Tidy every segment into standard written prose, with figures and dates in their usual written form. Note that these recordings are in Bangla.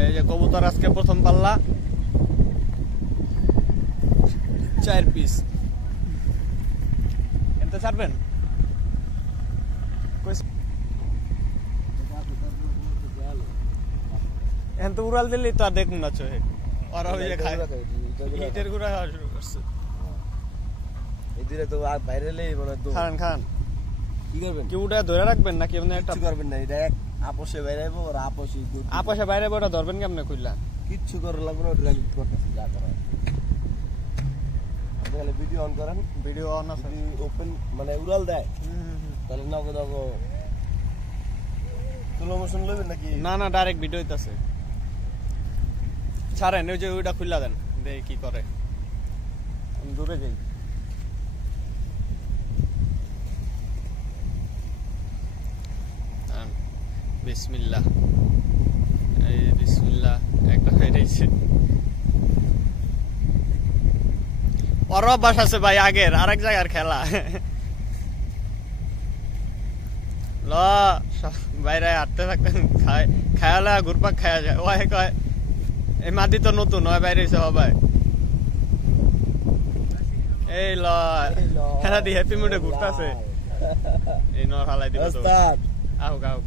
এই যে কবুতর আজকে প্রথম পাল্লা 4 পিস এনতে ছাড়বেন এখন তো উড়াল দিলি তো আর দেখুন না চোহে ওরা ওই যে খায় ইটের গুঁড়া খাওয়া শুরু করছে এদিকে তো আর বাইরে লেই মানে খান খান কি করবেন কি উড়া ধরে রাখবেন নাকি এমনি একটা কিছু করবেন না এটা এক আপসে বাইরে আইবো আর আপসে বাইরে বড় ধরবেন কেমনে কইলা কিচ্ছু করা লাগবে না ওটা আমি করতেছি যা করা তাহলে ভিডিও অন করেন ভিডিও অন আছে ওপেন মানে উড়াল দেয় তাহলে নগদ স্লো মোশন লইবেন নাকি না না ডাইরেক্ট ভিডিও হইতাছে ছাড়েন ওই যে ওইটা খুললা দেন দেখি কি করে আমি দূরে যাই বিসমিল্লাহ এই বিসমিল্লাহ একটা হয়ে রয়েছে ওর অভ্যাস আছে ভাই আগের আরেক জায়গার খেলা ল বাইরে হাঁটতে থাকতে খায়ালা ঘুরপাক খায়া যায় ওই কয় এই মাদি তো নতুন হয় বাইরে এসে সবাই এই ল খেলা দি হ্যাপি মুডে ঘুরতেছে এই নর হালাই দিব তো আহুক আহুক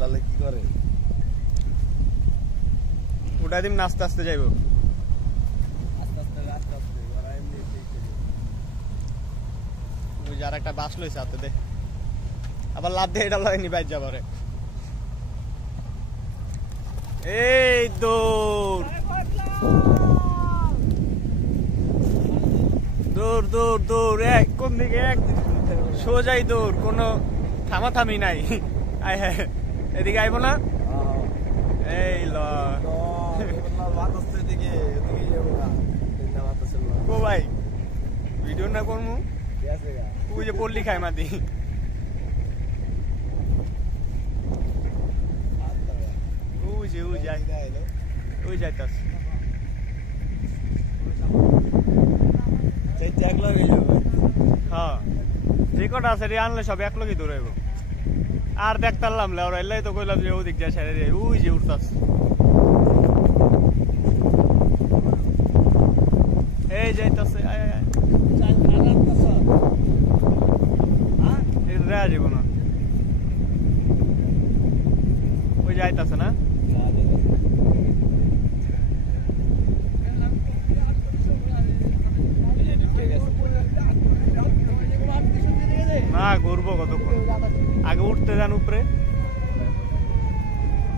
লালে কি করে উঠা দিম নাচতে আস্তে যাইব ওই যার একটা বাস লইছে হাতে দে আবার লাভ দিয়ে এটা লয়নি বাইর যাবারে এই দৌড় দৌড় দৌড় দৌড় এক কোন দিকে এক সোজাই দৌড় কোনো থামাথামি নাই আয় হ্যাঁ এদিকে আইব না এই ল ও ভাই ভিডিও না করমু ওই যে পল্লি খায় মাদি ওই যাইতাস হ্যাঁ যে কটা আছে রে আনলে সব এক লগই দৌড়াইব আর দেখতাম ওরা এলাই তো কইলাম যে ওদিক যায় সাইডে ওই যে উঠতাস এই যাইতাছে আয় আয় এটা যাব না ওই যাইতাছে না না ঘুরবো কতক্ষণ আগে উঠতে যান উপরে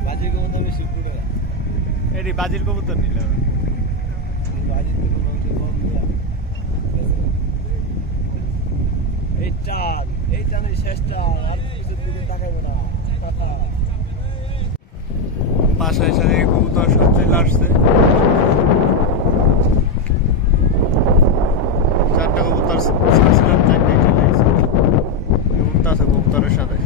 বাজির কবুতর বেশি ঘুরে এটি বাজির কবুতর নিলে বাজির তো কোনো অংশ কম না এই টানের শেষটা আর কিছুর দিকে তাকাইবে না বাসায় সাথে কবুতর সব চলে আসছে চারটা কবুতর ছাড়ছিলাম চারটাই চলে গেছে উঠতেছে কবুতরের সাথে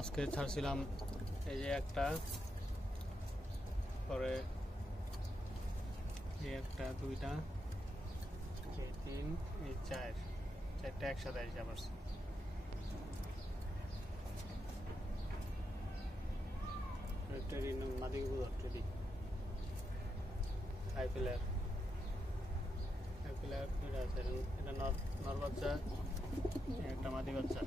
আজকে ছাড়ছিলাম এই যে একটা পরে এই একটা দুইটা এই তিন এই চারটা একসাথে এসে আবার মাদিকে বুঝার ট্রেডিং হাই প্লেয়ার এটা নর বাচ্চা একটা মাদি বাচ্চা